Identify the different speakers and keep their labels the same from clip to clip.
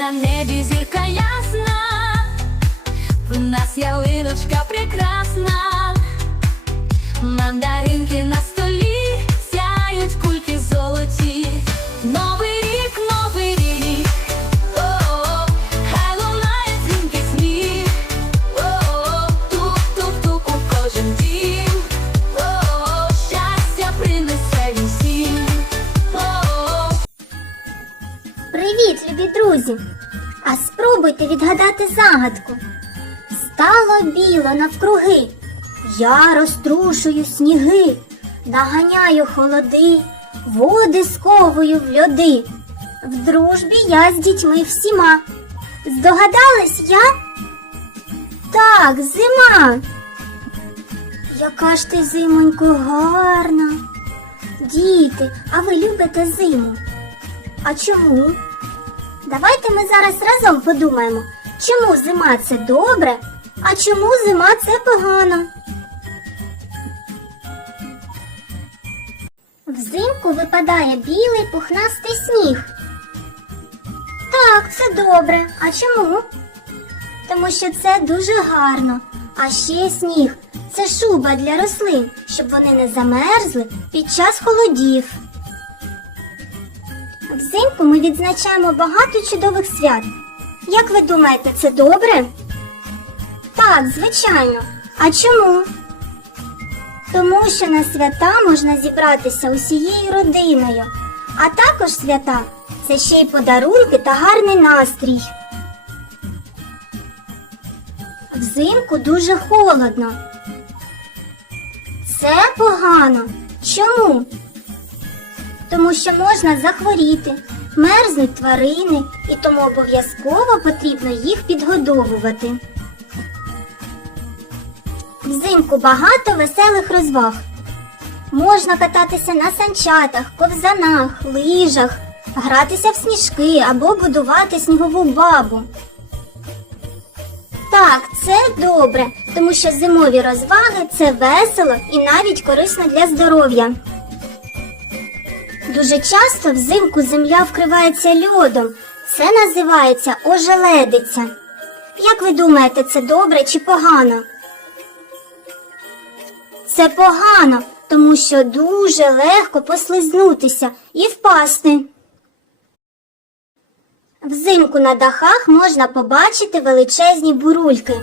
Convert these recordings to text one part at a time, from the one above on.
Speaker 1: На небі зірка ясна, в нас ялиночка прекрасна, мандаринки на
Speaker 2: спробуйте відгадати загадку. Стало біло навкруги, я розтрушую сніги, наганяю холоди, води сковую в льоди. В дружбі я з дітьми всіма. Здогадались я? Так, зима. Яка ж ти, зимонько, гарна. Діти, а ви любите зиму? А чому? Давайте ми зараз разом подумаємо, чому зима це добре, а чому зима це погано. Взимку випадає білий пухнастий сніг. Так, це добре. А чому? Тому що це дуже гарно. А ще сніг це шуба для рослин, щоб вони не замерзли під час холодів. Взимку ми відзначаємо багато чудових свят. Як ви думаєте, це добре? Так, звичайно. А чому? Тому що на свята можна зібратися усією родиною. А також свята це ще й подарунки та гарний настрій. Взимку дуже холодно. Це погано. Чому? Тому що можна захворіти, мерзнуть тварини, і тому обов'язково потрібно їх підгодовувати. Взимку багато веселих розваг. Можна кататися на санчатах, ковзанах, лижах, гратися в сніжки або будувати снігову бабу. Так, це добре, тому що зимові розваги це весело і навіть корисно для здоров'я. Дуже часто взимку земля вкривається льодом. Це називається ожеледиця. Як ви думаєте, це добре чи погано? Це погано, тому що дуже легко послизнутися і впасти. Взимку на дахах можна побачити величезні бурульки.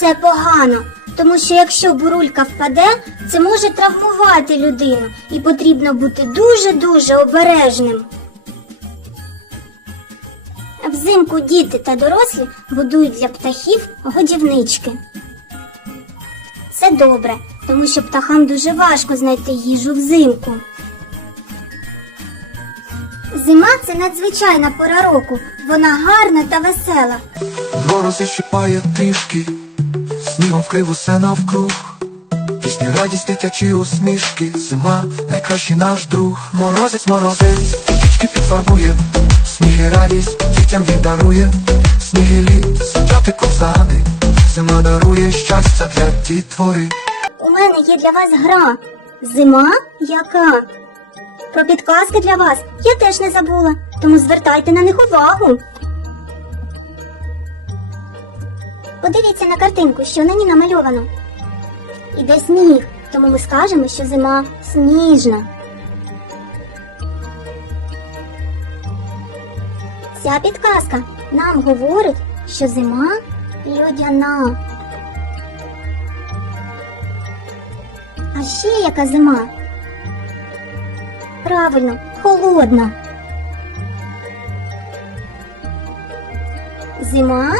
Speaker 2: Це погано, тому що якщо бурулька впаде, це може травмувати людину і потрібно бути дуже-дуже обережним. Взимку діти та дорослі будують для птахів годівнички. Це добре, тому що птахам дуже важко знайти їжу взимку. Зима це надзвичайна пора року. Вона гарна та весела.
Speaker 3: Морози щипає трішки, снігом вкрив усе навкруг. Пісні радість дитячі усмішки, зима найкращий наш друг. Морозець, морозець, річки підфарбує, сніг і радість дітям він дарує, сніг і лід, саджати ковзани, зима дарує щастя для дітвори.
Speaker 2: У мене є для вас гра. Зима яка? Про підказки для вас я теж не забула, тому звертайте на них увагу. Подивіться на картинку, що на ній намальовано. Іде сніг, тому ми скажемо, що зима сніжна. Ця підказка нам говорить, що зима льодяна. А ще яка зима? Правильно, холодна. Зима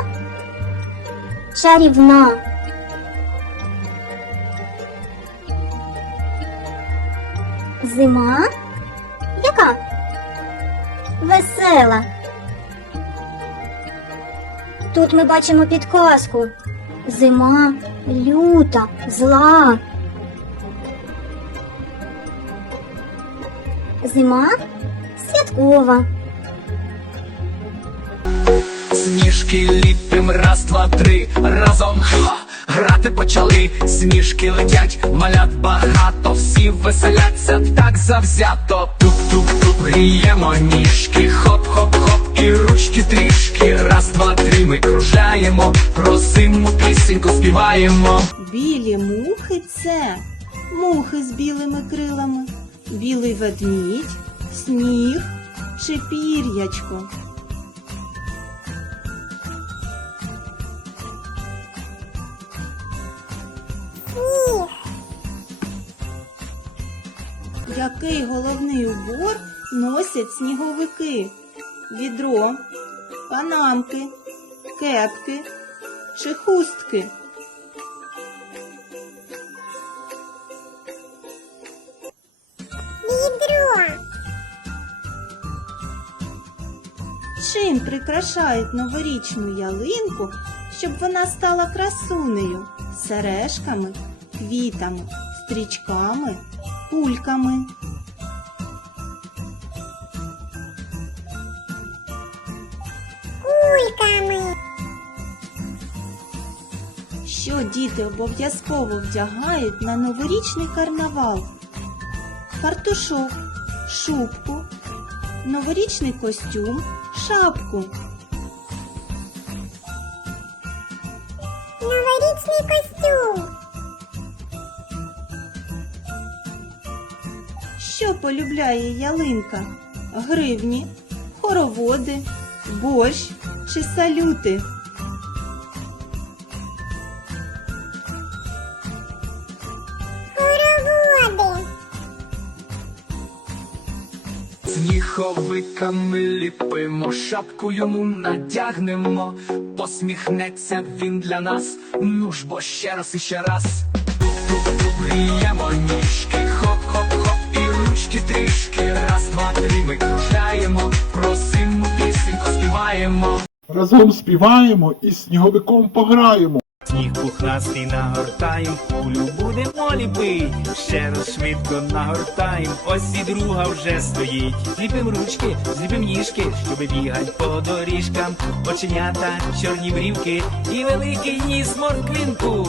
Speaker 2: чарівна. Зима яка? Весела. Тут ми бачимо підказку. Зима люта, зла. Зима святкова.
Speaker 4: Сніжки ліпим, раз, два, три, разом ха, грати почали, сніжки летять, малят багато, всі веселяться так завзято. Тук-тук-тук, гріємо ніжки, хоп-хоп-хоп, і ручки трішки. Раз, два, три, ми кружляємо, про зиму пісеньку співаємо.
Speaker 5: Білі мухи це мухи з білими крилами, білий ведмідь, сніг чи пір'ячко. Який головний убор носять сніговики? Відро, панамки, кепки чи хустки? Чим прикрашають новорічну ялинку, щоб вона стала красунею? Сережками, квітами, стрічками, кульками. Що діти обов'язково вдягають на новорічний карнавал? Фартушок, шубку, новорічний костюм, шапку.
Speaker 6: Новорічний костюм.
Speaker 5: Що полюбляє ялинка? Гривні, хороводи, борщ чи салюти?
Speaker 6: Хороводи.
Speaker 4: Сніговиками ліпимо, шапку йому надягнемо, посміхнеться він для нас. Ну ж бо ще раз і ще раз.
Speaker 7: Разом співаємо і сніговиком пограємо.
Speaker 8: Сніг пухнастий нагортаєм, кулю будемо ліпить. Ще раз швидко нагортаєм, ось і друга вже стоїть. Зліпим ручки, зліпим ніжки, щоб бігать по доріжкам. Оченята, чорні брівки і великий ніс морквинку.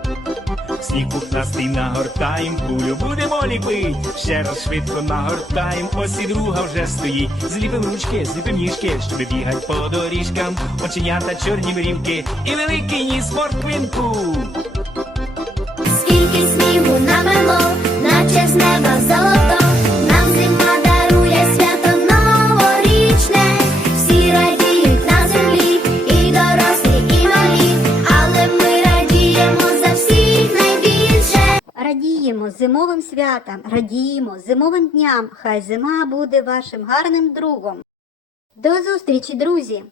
Speaker 8: Сніг пухнастий нагортаєм, кулю будемо ліпить. Ще раз швидко нагортаєм, ось і друга вже стоїть. Зліпим ручки, зліпим ніжки, щоб бігать по доріжкам. Оченята, чорні мрівки і великий ніс морквинку.
Speaker 9: Скільки снігу намело, наче з неба золото,
Speaker 2: святам, радіємо зимовим дням. Хай зима буде вашим гарним другом. До зустрічі, друзі!